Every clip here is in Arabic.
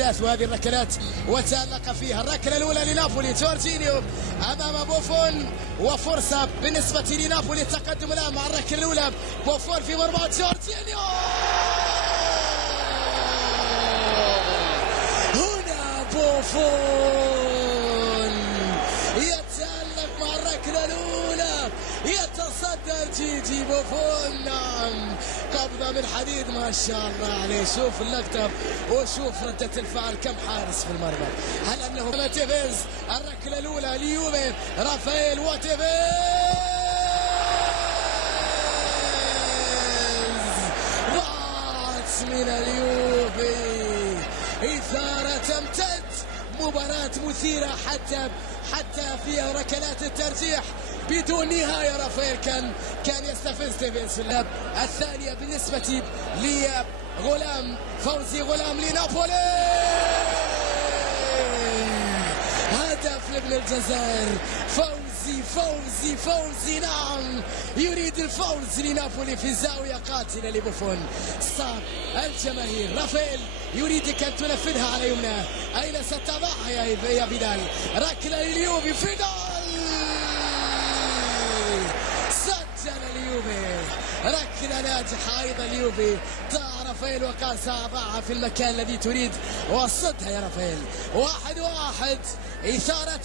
الأحداث وهذه الركلات وتألق فيها. الركلة الأولى لنابولي، جورجينيو أمام بوفون، وفرصة بالنسبة لنابولي التقدم الآن مع الركلة الأولى. بوفون في مرمى جورجينيو، هنا بوفون يتألق مع الركلة الأولى، يتصدر جيجي بوفون. نعم، قبضة من حديد ما شاء الله عليه. شوف اللقطة وشوف ردة الفعل، كم حارس في المرمى. هل أنه تيفيز؟ الركلة الأولى ليوفي، رافائيل وتيفيز ضاعت من اليوفي. إثارة تمتد، مباراة مثيرة حتى فيها ركلات الترجيح بدون نهاية. رافائيل كان يستفز تيفيز في اللعب الثانية بالنسبة لغلام، فوزي غلام لنابولي. هدف لابن الجزائر، فوزي نعم، يريد الفوز لنابولي في زاوية قاتلة لبوفون. صاب الجماهير، رافائيل يريدك أن تنفذها على يمناه، أين ستضعها يا فيدال؟ ركلة لليوفي، فيدال سجل اليوفي، ركلة ناجحة أيضا اليوفي. ضاع رافائيل وقال سأضعها في المكان الذي تريد، وصدها يا رافائيل. 1-1، إثارة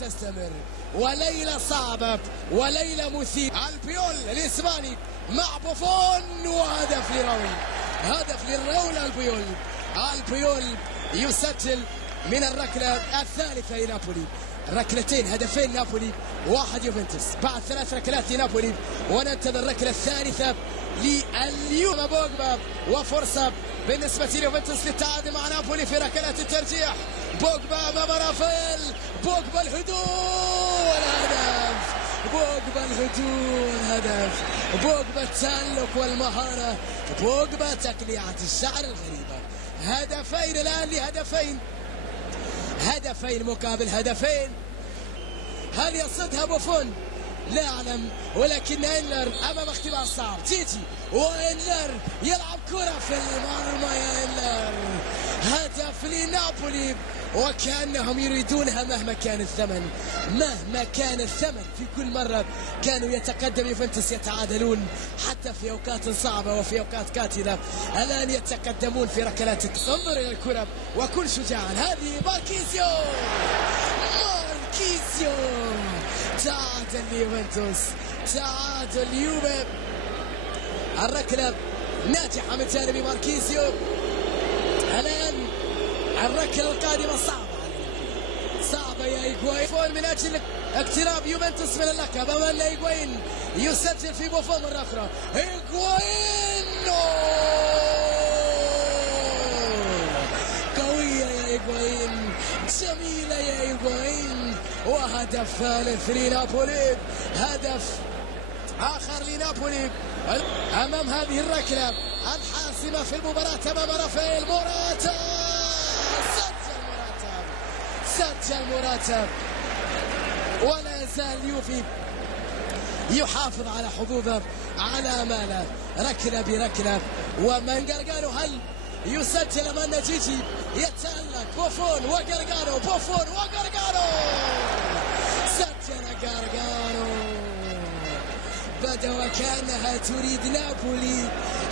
تستمر، وليلة صعبة وليلة مثيرة. البيول الإسباني مع بوفون، وهدف لراول البيول يسجل من الركلة الثالثة لنابولي. ركلتين، هدفين نابولي، 1 يوفنتوس بعد 3 ركلات لنابولي، وننتظر الركلة الثالثة لليوم. بوجبا، وفرصة بالنسبة ليوفنتوس للتعادل مع نابولي في ركلات الترجيح. بوجبا أمام رافائيل، بوجبا الهدوء الهدف، بوجبا التألق والمهارة، بوجبا تقليعة الشعر الغريبة. هدفين الآن هدفين مقابل هدفين. هل يصدها بوفون؟ لا أعلم، ولكن إنلر أمام اختبار صعب. جيجي وإنلر يلعب كرة في المرمى، يا إنلر. هدف لنابولي، وكأنهم يريدونها مهما كان الثمن. في كل مرة كانوا يتقدم يوفنتوس يتعادلون، حتى في أوقات صعبة وفي أوقات قاتلة. الآن يتقدمون في ركلات. انظر إلى الكرة وكن شجاعا. هذه ماركيزيو، تعادل ليوفنتوس، تعادل يوفي. الركلة ناجحة من جانب ماركيزيو. الآن الركلة القادمة صعبة يا إيغواين من أجل اقتراب يوفنتوس من اللقب. أمام إيغواين يسجل في بوفون مرة أخرى. إيغواين قوية يا إيغواين، جميلة يا إيغواين. وهدف ثالث لنابولي، هدف آخر لنابولي أمام هذه الركلة الحاسمة في المباراة أمام رافائيل. موراتا سجل موراتا، ولا يزال اليوفي يحافظ على حظوظه على أماله، ركلة بركلة. ومن غارغانو هل يسجل أمام جيجي؟ يتألق بوفون وغارغانو، سجل غارغانو. بدا وكأنها تريد نابولي.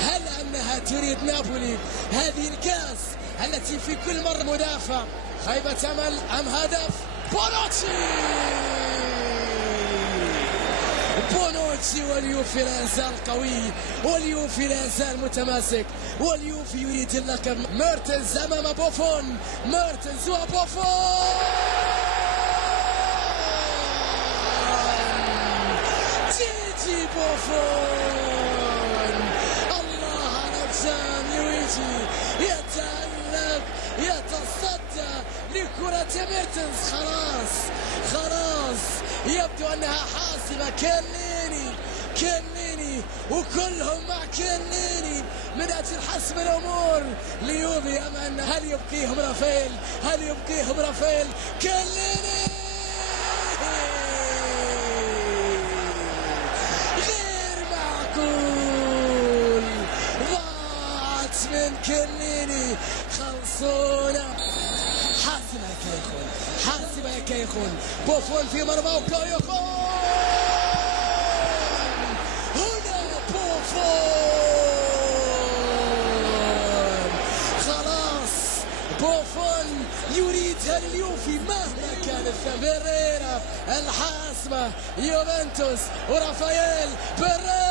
هل أنها تريد نابولي هذه الكاس التي في كل مرة مدافع؟ خيبة أمل أم هدف؟ بونوتشي واليوفي لا يزال قوي، واليوفي لا يزال متماسك، واليوفي يريد اللقب. ميرتنز أمام بوفون، ميرتنز وبوفون. جيجي بوفون، الله على جان لويجي، يتألق، يتصدى لكرة ميرتنز. خلاص يبدو أنها حاسمة. كيليني وكلهم مع كيليني من أجل حسم الأمور ليوفي. أم هل يبقيهم رافائيل؟ كيليني غير معقول، ضاعت من كيليني. اوساسونا. حاسبها كيخون، حاسبها كيخون. بوفون في مرمى وكيخون. هنا بوفون خلاص. بوفون يريدها لليوفي مهما كان الثمن. بيريرا الحاسمة. يوفنتوس ورافائيل بيريرا.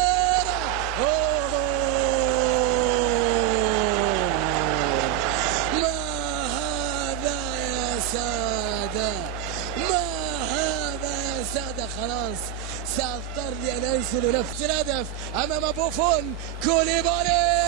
ما هذا يا سادة، ما هذا يا سادة. خلاص سأضطر لأن أنزل نفس الهدف أمام بوفون. كوليبالي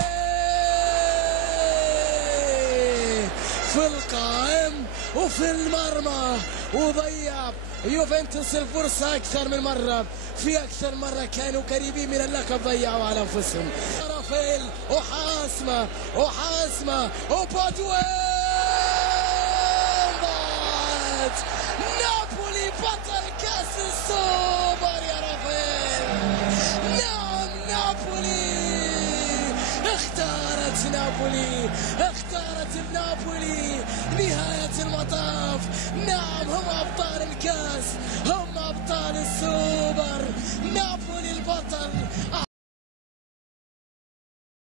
في القائم وفي المرمى، وضيع يوفنتوس الفرصة أكثر من مرة. في أكثر مرة كانوا قريبين من اللقب ضيعوا على أنفسهم. رافائيل وحاسمة وحاسمة وبادوين ضاعت. نابولي بطل كأس السوبر يا رافائيل. نعم نابولي اختارت نابولي نهاية المطاف. نعم هم أبطال الكاس، هم أبطال السوبر. نابولي البطل